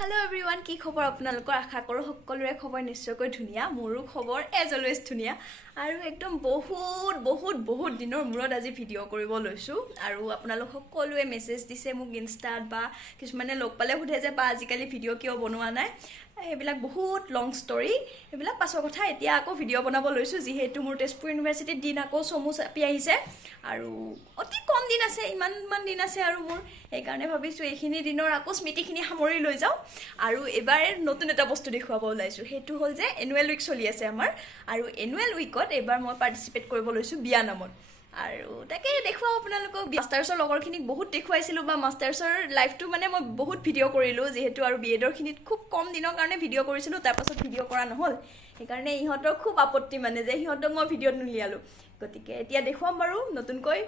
Hello everyone, কি খবৰ আপোনালোকৰ আশা কৰো সকলোৰে খবৰ নিশ্চয়কৈ ধুনিয়া মোৰো খবৰ এজ অলৱেজ ধুনিয়া আৰু একদম বহুত দিনৰ মূৰত আজি ভিডিও কৰিব লৈছো আৰু আপোনালোক সকলোৱে মেছেজ দিছে মোক ইনষ্টাত বা কিছুমানে লগ পালে সুধে যে বা আজিকালি ভিডিও কিয় বনোৱা নাই এবিলাক বহুত লং ষ্টৰী এবিলাক পাছৰ কথা এতিয়া আকৌ ভিডিও বনাব লৈছো যিহেতু মোৰ তেজপুৰ ইউনিভাৰ্চিটিৰ দিন আকৌ চমু চাপি আহিছে আৰু অতি কম দিন আছে ইমান দিন আছে আৰু মোৰ এই কাৰণে ভাবিছো এইখিনি দিনৰ আকৌ স্মৃতিখিনি সামৰি লৈ যাও আৰু এবাৰ নতুন এটা বস্তু দেখুৱাব ওলাইছো হেতু হল যে এনুৱেল উইক চলি আছে আমাৰ আৰু এনুৱেল উইকত এবাৰ মই পাৰ্টিসিপেট কৰিব লৈছো বিয়া নামত আৰু তাকে দেখুৱাও আপোনালোকক মাষ্টাৰ্ছৰ লগৰখিনিক বহুত দেখুৱাইছিলো বা মাষ্টাৰ্ছৰ লাইফটো মানে মই বহুত ভিডিও কৰিলো যেহেতু আৰু বিএডৰ খিনিত খুব কম দিনৰ কাৰণে ভিডিও কৰিছিলো তাৰ পাছত ভিডিও কৰা নহল সেইকাৰণে ইহঁতৰ খুব আপত্তি মানে যে ইহঁতক মই ভিডিওত নুলিয়ালো গতিকে এতিয়া দেখুৱাম বাৰু নতুনকৈ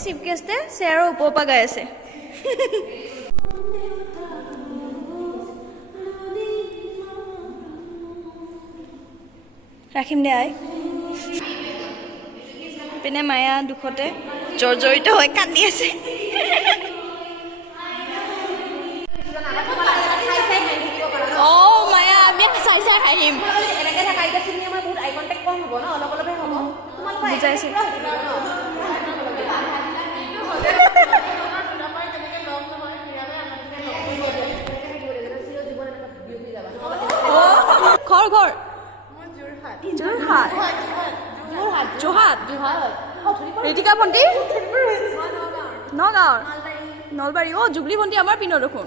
চিফ গেষ্টে চেয়াৰৰ ওপৰৰ পৰা গাই আছে ৰাখিম দে আই পিনে মায়া দুখতে জৰ্জৰিত হৈ কান্দি আছে মায়া আমি চাই হাঁহিম এনেকৈ থাকা এতিয়া চিনি আমাৰ বহুত আই কণ্টেক্ট কম হ'ব ন অলপ অলপহে হ'ব তোমালোকৰ বুজাইছে ঘৰ যোৰহাট ৰীতিকা ভণ্টি নগাঁৱৰ নলবাৰী জুবলি ভণ্টি আমাৰ পিনৰ দেখোন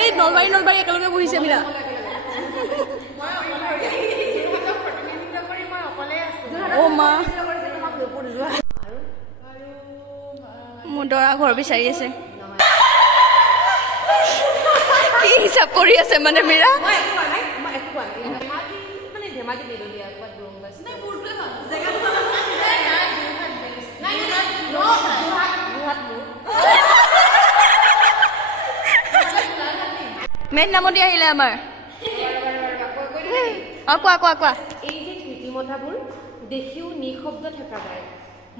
এই নলবাৰী একেলগে বহিছে মিলা মা মোৰ দৰা ঘৰ বিচাৰি আছে কি হিচাপ কৰি আছে মানে মীৰা মেইন নামতি আহিলে আমাৰ কোৱা এই যে স্মৃতিমতাবোৰ দেখিও নিশব্দ থকা যায়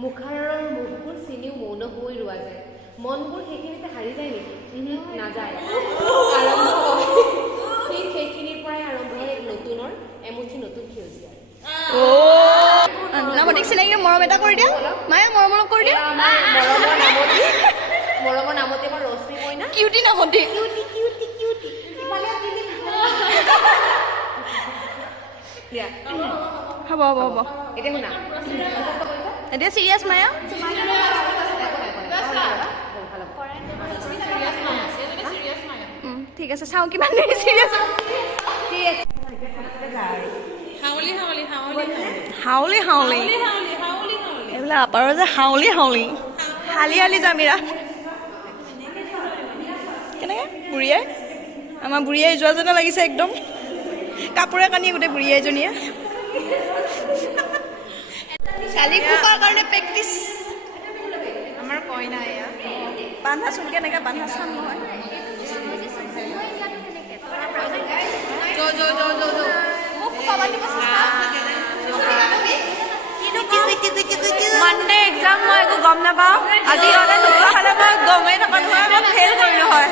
মুখাৰৰ মুখবোৰ চিনিও মৌন হৈ ৰোৱা যায় মনবোৰ সেইখিনিতে হাৰি যায় নেকি নাযায় সেইখিনিৰ পৰাই আৰম্ভ হয় এক নতুনৰ এমুঠি নতুন সেউজীয়া নামতিক চিনাকি মৰম এটা কৰি দিয়া মায়ে মৰম কৰি দিয়া মৰমৰ নামতে আমাৰ ৰশ্মি মইনা কিউটি নামতি হ'ব এতিয়া শুনা এতিয়া চিৰিয়াছ মায়া ঠিক আছে চাওঁ কিমান দেৰি চিৰিয়াছ হাউলি এইবিলাক আপাৰৰ যে হাউলি হালি যামিৰা কেনেকৈ বুঢ়ীয়াই আমাৰ বুঢ়ীয়াই যোৱা যেনে লাগিছে একদম কাপোৰে কানি গোটেই বুঢ়ীয়াইজনীয়ে কালি কোপাৰ কাৰণে প্ৰেক্টিচ আমাৰ কইনা এয়া বান্ধা চুলকে এনেকৈ বান্ধা চাম নহয় মানডে এক্সাম মই একো গম নাপাওঁ আজি ইহঁতে নোপোৱা হ'লে মই গমেই নাপাওঁ নহয় মই ফেইল কৰিলোঁ হয়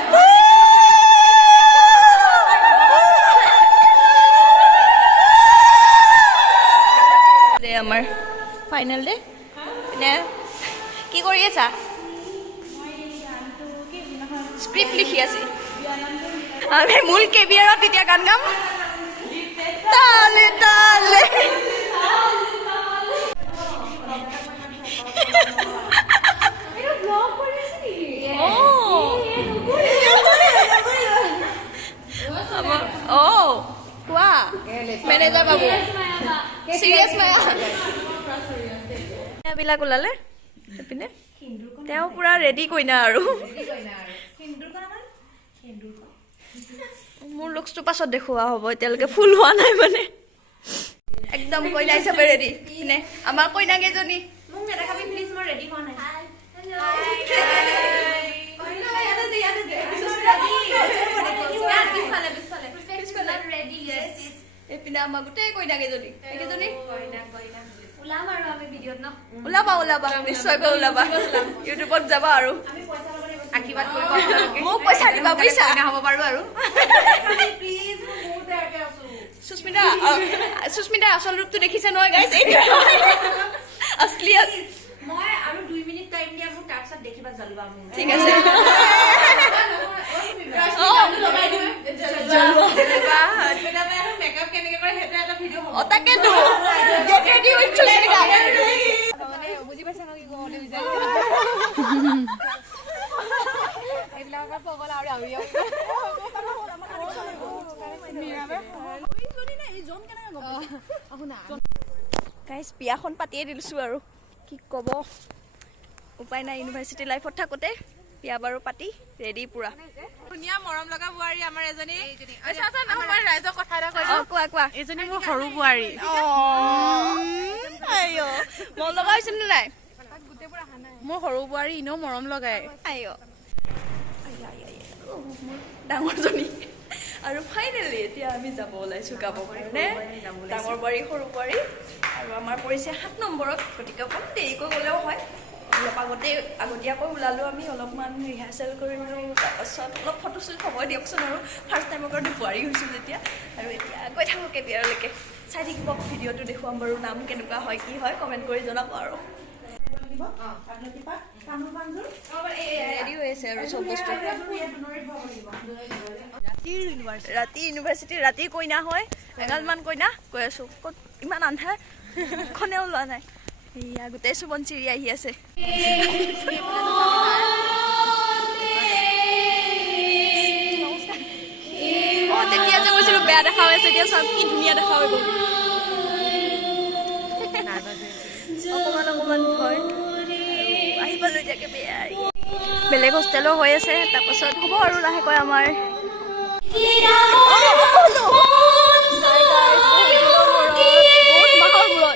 আমাৰ ফাইনেল ডে পিনে কি কৰি আছা স্ক্ৰিপ্ট লিখি আছে আমি মূল কেবিয়াৰত এতিয়া গান গাম তালে তালে মেনেজাৰ বাবু চিৰিয়াছ মায়া বিলাক ওলালে এইপিনে তেওঁ পুৰা ৰেডি কইনা আৰু মোৰ লুকছটো পাছত দেখুওৱা হ'ব এতিয়ালৈকে ফুল হোৱা নাই মানে একদম কইনা হিচাপে ৰেডি পিনে আমাৰ কইনা কেইজনী মোক নেদেখাবি প্লিজ মই ৰেডি হোৱা নাই এইপিনে আমাৰ গোটেই কইনা কেইজনী ওলাবা ওলাবা নিশ্চয়কৈ ওলাবা ইউটিউবত যাবা আৰু আশীৰ্বাদ কৰিব মোক পইচা দিবা বুজিছা হ'ব পাৰো আৰু সুস্মিতাৰ আচল ৰূপটো দেখিছে নহয় গাইজ আছলিয়ত মই আৰু 2 মিনিট টাইম দিয়া মোক তাৰ পিছত দেখিবা জ্বলবা মোক ঠিক আছে মেকআপ কেনেকে কৰে হেটা এটা ভিডিও হ'ব তাকেতো গেট ৰেডি উইথ সুস্মিতা বুজি পাইছা ন কি ক'বলৈ এইবিলাকৰ পগলা আৰু আমি গাইজ বিয়াখন পাতিয়ে দিছো আৰু কি ক'ব উপায় নাই ইউনিভাৰ্চিটি লাইফত থাকোঁতে বিয়া বাৰু পাতি ৰেডি পুৰা ধুনীয়া মৰম লগা বোৱাৰী আমাৰ এজনী মই ৰাইজৰ কথা এটা কৈ কোৱা কোৱা এজনী মোৰ সৰু বোৱাৰী মন লগা হৈছে নে নাই মোৰ সৰু বোৱাৰী এনেও মৰম লগাই ডাঙৰজনী আৰু ফাইনেলি এতিয়া আমি যাব ওলাইছো গাব কাৰণে ডাঙৰ বোৱাৰী সৰু বোৱাৰী আৰু আমাৰ পৰিছে 7 নম্বৰত গতিকে অকণ দেৰিকৈ গ'লেও হয় অলপ আগতীয়াকৈ ওলালোঁ আমি অলপমান ৰিহাৰ্চেল কৰিলোঁ তাৰপাছত অলপ ফটোশ্বুট হ'বই দিয়কচোন আৰু ফাৰ্ষ্ট টাইমৰ কাৰণে বোৱাৰী হৈছোঁ যেতিয়া আৰু এতিয়া গৈ থাকোঁ কেতিয়ালৈকে চাই থাকিব ভিডিঅ'টো দেখুৱাম বাৰু নাম কেনেকুৱা হয় কি হয় কমেণ্ট কৰি জনাব আৰু ৰেডি হৈ আছে আৰু চব বস্তু ৰাতি ইউনিভাৰ্চিটি ৰাতি কইনা হয় এগালমান কইনা কৈ আছো ক'ত ইমান আন্ধাৰ খনেও লোৱা নাই এয়া গোটেই সোৱণশিৰি আহি আছে তেতিয়া যে কৈছিলো বেয়া দেখা হৈ আছে এতিয়া চাওক কি ধুনীয়া দেখা হৈ গ'ল অকমান ভয় আহি পালো এতিয়াকে বেয়া বেলেগ হোষ্টেলো হৈ আছে তাৰপাছত হ'ব আৰু লাহেকৈ আমাৰ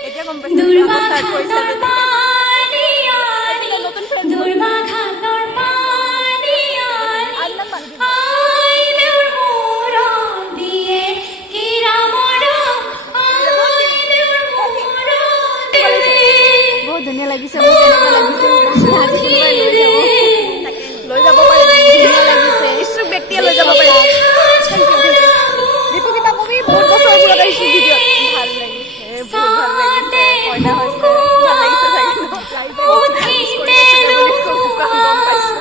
এতিয়া গম পাইছো বহুত ধুনীয়া লাগিছে মোক কেনেকুৱা লাগিছে লৈ যাব পাৰে ধুনীয়া লাগিছে ইচ্ছুক ব্যক্তিয়ে লৈ যাব পাৰে দীপকিতা কবি বহুত বছৰ মূৰত আহিছো ভিডিঅ'ত ভাল লাগিছে বহুত ভাল লাগিছে কইনা হৈছে ভাল লাগিছে গম পাইছো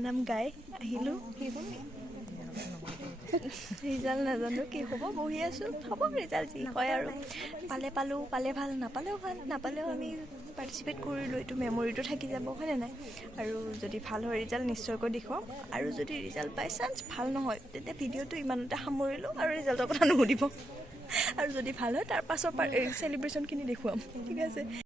নাম গাই আহিলোঁ ৰিজাল্ট নাজানো কি হ'ব বহি আছোঁ হ'ব ৰিজাল্ট যি হয় আৰু পালোঁ পালে ভাল নাপালেও আমি পাৰ্টিচিপেট কৰিলোঁ এইটো মেমৰিটো থাকি যাব হয়নে নাই আৰু যদি ভাল হয় ৰিজাল্ট নিশ্চয়কৈ দেখুৱাম আৰু যদি ৰিজাল্ট বাই চান্স ভাল নহয় তেতিয়া ভিডিঅ'টো ইমানতে সামৰিলোঁ আৰু ৰিজাল্টৰ কথা নুসুধিব আৰু যদি ভাল হয় তাৰ পাছৰ চেলিব্ৰেশ্যনখিনি দেখুৱাম ঠিক আছে